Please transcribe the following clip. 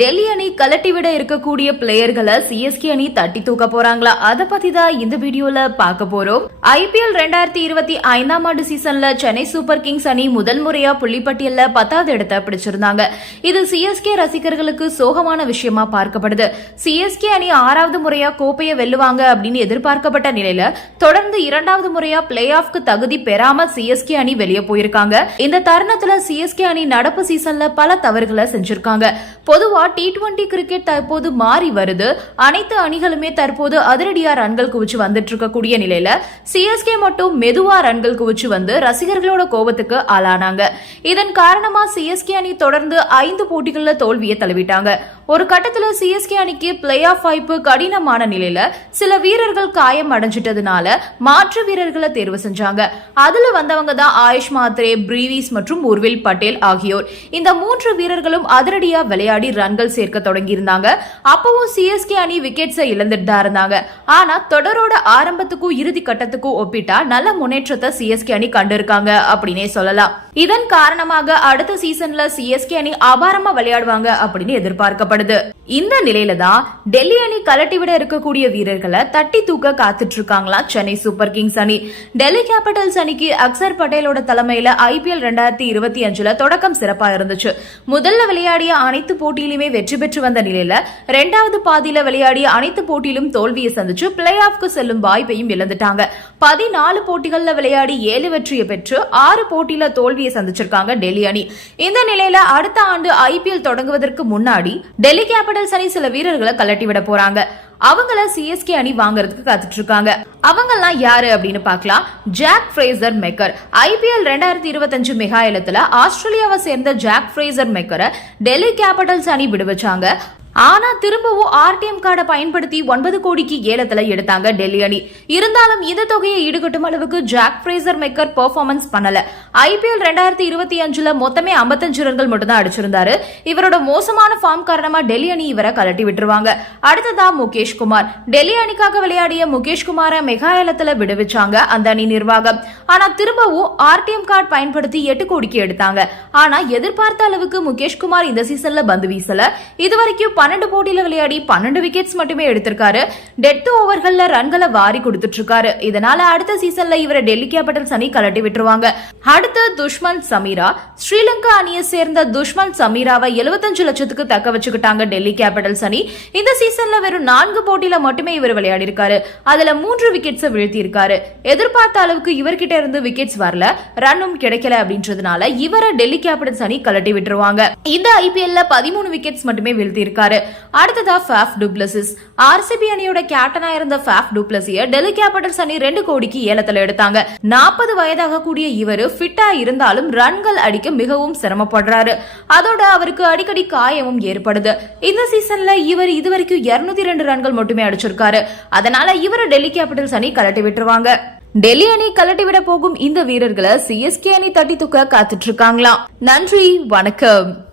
டெல்லி அணி கலட்டிவிட இருக்கக்கூடிய பிளேயர்களை சிஎஸ்கே அணி தட்டி தூக்க போறாங்களா? அதை பத்தி தான் இந்த வீடியோல பார்க்க போறோம். ஐபிஎல் ரெண்டாயிரத்தி இருபத்தி ஐந்தாம் ஆண்டு சீசன்ல சென்னை சூப்பர் கிங்ஸ் அணி முதல் முறையா புள்ளிப்பட்டியல்ல பத்தாவது இடத்தை பிடிச்சிருந்தாங்க. இது சிஎஸ்கே ரசிகர்களுக்கு சோகமான விஷயமா பார்க்கப்படுது. சிஎஸ்கே அணி ஆறாவது முறையா கோப்பையை வெல்லுவாங்க அப்படின்னு எதிர்பார்க்கப்பட்ட நிலையில தொடர்ந்து இரண்டாவது முறையா பிளே ஆஃப்க்கு தகுதி பெறாம சிஎஸ்கே அணி வெளியே போயிருக்காங்க. இந்த தருணத்துல சிஎஸ்கே அணி நடப்பு சீசன்ல பல தவறுகளை செஞ்சிருக்காங்க. பொதுவா டி டுவெண்டி கிரிக்கெட் தற்போது மாறி வருது. அனைத்து அணிகளுமே தற்போது அதிரடியா ரன்கள் குவிச்சு வந்துட்டு இருக்கக்கூடிய நிலையில சிஎஸ்கே மட்டும் மெதுவா ரன்கள் குவிச்சு வந்து ரசிகர்களோட கோபத்துக்கு ஆளானாங்க. இதன் காரணமா சிஎஸ்கே அணி தொடர்ந்து ஐந்து போட்டிகள்ல தோல்வியை தழுவிட்டாங்க. ஒரு கட்டத்துல சிஎஸ்கே அணிக்கு பிளே ஆஃப் வாய்ப்பு கடினமான நிலையில சில வீரர்கள் காயம் அடைஞ்சிட்டதுனால மாற்று வீரர்களை தேர்வு செஞ்சாங்க. அதுல வந்தவங்க தான் ஆயுஷ் மாத்ரே பிரீவிஸ் மற்றும் உர்வில் பட்டேல் ஆகியோர். இந்த மூன்று வீரர்களும் அதிரடியா விளையாடி ரன்கள் சேர்க்க தொடங்கியிருந்தாங்க. அப்பவும் சிஎஸ்கே அணி விக்கெட்ஸை இழந்துட்டு தான் இருந்தாங்க. ஆனா தொடரோட ஆரம்பத்துக்கும் இறுதி கட்டத்துக்கும் ஒப்பிட்டா நல்ல முன்னேற்றத்தை சிஎஸ்கே அணி கண்டிருக்காங்க அப்படின்னே சொல்லலாம். இதன் காரணமாக அடுத்த சீசன்ல சிஎஸ்கே அணி அபாரமா விளையாடுவாங்க அப்படின்னு எதிர்பார்க்கப்படும் தேவைப்படுது இந்த நிலையில தான் டெல்லி அணி கலட்டி விட இருக்கக்கூடிய வீரர்களை தட்டி தூக்க காத்துட்டு இருக்காங்களா சென்னை சூப்பர் கிங்ஸ் அணி. டெல்லி கேபிட்டல்ஸ் அணிக்கு அக்சர் பட்டேலோட தலைமையில ஐபிஎல் ரெண்டாயிரத்தி இருபத்தி அஞ்சுல தொடக்கம் சிறப்பா இருந்துச்சு. முதல்ல விளையாடிய அனைத்து போட்டியிலுமே வெற்றி பெற்று வந்த நிலையில ரெண்டாவது பாதியில விளையாடிய அனைத்து போட்டியிலும் தோல்வியை சந்திச்சு பிளே ஆஃப்க்கு செல்லும் வாய்ப்பையும் இழந்துட்டாங்க. பதினாலு போட்டிகள்ல விளையாடி ஏழு வெற்றியை பெற்று ஆறு போட்டியில தோல்வியை சந்திச்சிருக்காங்க டெல்லி அணி. இந்த நிலையில அடுத்த ஆண்டு ஐபிஎல் தொடங்குவதற்கு முன்னாடி டெல்லி கேபிட்டல்ஸ் அணி சில வீரர்களை கலட்டி விட போறாங்க. அவங்கள சிஎஸ்கே அணி வாங்குறதுக்கு காத்துட்டு இருக்காங்க. அவங்கெல்லாம் யாரு அப்படின்னு பார்க்கலாம். ஜாக் ஃப்ரேசர் மெக்கர் ஐபிஎல் ரெண்டாயிரத்தி இருபத்தஞ்சு மெகா இலத்துல ஆஸ்திரேலியாவை சேர்ந்த ஜாக் ஃப்ரேசர் மெக்கரை டெல்லி கேபிட்டல்ஸ் அணி விடுவிச்சாங்க. ஆனா திரும்பவும் ஆர்டிஎம் கார்டை பயன்படுத்தி ஒன்பது கோடிக்கு ஏலத்துல எடுத்தாங்க டெல்லி அணி. இருந்தாலும் இந்த தொகையை ஈடுகட்டும் அளவுக்கு ஜாக் ஃப்ரேசர் மெக்கர் பெர்ஃபார்மன்ஸ் பண்ணல. ஐபிஎல் ரெண்டாயிரத்தி இருபத்தி அஞ்சுல மொத்தமே 55 ரன்கள் மட்டும் தான் அடிச்சிருந்தாரு. இவரோட மோசமான ஃபார்ம் காரணமா டெல்லி அணி இவரை கலட்டி விட்டுருவாங்க. அடுத்ததா முகேஷ் குமார். டெல்லி அணிக்காக விளையாடிய முகேஷ் குமாரை மெகா ஏலத்துல விடுவிச்சாங்க அந்த அணி நிர்வாகம். ஆனா திரும்பவும் ஆர்டிஎம் கார்டு பயன்படுத்தி எட்டு கோடிக்கு எடுத்தாங்க. ஆனா எதிர்பார்த்த அளவுக்கு முகேஷ் குமார் இந்த சீசன்ல பந்து வீசல. இதுவரைக்கும் பன்னெண்டு போட்டியில விளையாடி பன்னெண்டு விக்கெட்ஸ் மட்டுமே எடுத்திருக்காரு. டெத் ஓவர்கள்ல ரன்களை வாரி கொடுத்துட்டு இருக்காரு இதனால அடுத்த சீசன்ல இவரை டெல்லி கேபிட்டல்ஸ் அணி கலட்டி விட்டுருவாங்க. அடுத்து துஷ்மன் சமீரா ஸ்ரீலங்கா அணியை சேர்ந்த துஷ்மன் சமீராவை 75 லட்சத்துக்கு தக்க வச்சுக்கிட்டாங்க டெல்லி கேபிட்டல்ஸ் அணி. இந்த சீசன்ல வெறும் நான்கு போட்டியில மட்டுமே இவர் விளையாடி இருக்காரு அதுல மூன்று விக்கெட்ஸ் வீழ்த்தி இருக்காரு எதிர்பார்த்த அளவுக்கு இவர்கிட்ட இருந்து விக்கெட்ஸ் வரல. ரன்னும் கிடைக்கல அப்படின்றதுனால இவரை டெல்லி கேபிட்டல்ஸ் அணி கலட்டி விட்டுருவாங்க. இந்த ஐபிஎல்ல பதிமூணு விக்கெட்ஸ் மட்டுமே வீழ்த்தி இருக்காரு அடுத்ததா ஃபேஃப் டூப்ளசிஸ் ஆர்சிபி அணியோட கேப்டனா இருந்த ஃபேஃப் டூப்ளசிய டெல்லி கேபிட்டல்ஸ் அணி ரெண்டு கோடிக்கு ஏலத்துல எடுத்தாங்க. நாற்பது வயதாக கூடிய இவரு ஃபிட்டா இருந்தாலும் ரன்கள் அடிக்க மிகவும் சிரமப்படுறாரு. அதோட அவருக்கு அடிக்கடி காயமும் ஏற்படுது. இந்த சீசன்ல இவர் இதுவரைக்கும் 202 ரெண்டு ரன்கள் மட்டுமே அடிச்சிருக்காரு. அதனால இவரை டெல்லி கேபிட்டல்ஸ் அணி கலட்டி விட்டுருவாங்க. டெல்லி அணி கலட்டி விட போகும் இந்த வீரர்களை சிஎஸ்கே அணி தட்டி தூக்க காத்துட்டு இருக்காங்களாம். நன்றி வணக்கம்.